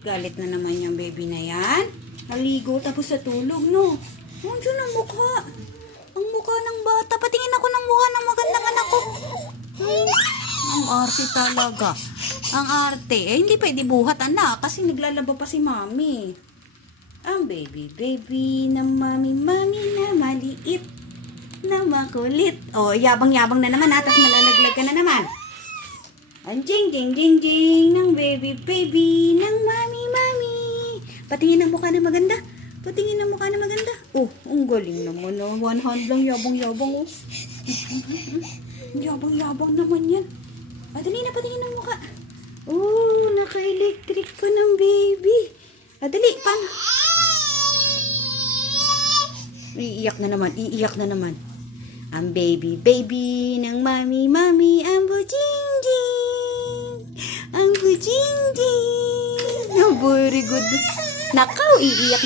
Galit na naman yung baby na yan. Naligo tapos sa tulog, no? Nandiyan ang mukha. Ang mukha ng bata. Patingin ako ng mukha ng magandang anak ko. Ang arte talaga. Ang arte. Eh, hindi pwede buhat, anak. Kasi naglalaba pa si mami. Ang baby na mami na maliit. Na makulit. Oh, yabang-yabang na naman, ha? Tapos malalaglag ka na naman. Ang jing ng baby ng mami. Patingin ang mukha na maganda. Patingin ang mukha na maganda. Oh, ang galing naman. Oh. One hand lang, yabang-yabang. Oh. Yabang-yabang naman yan. Dali na, patingin ang mukha. Oh, naka-electric pa ng baby. Dali, paano? Iiyak na naman. Ang baby ng mami, ang bujing-jing. Ang bujing-jing. Oh, very good. Nakaw, iiyak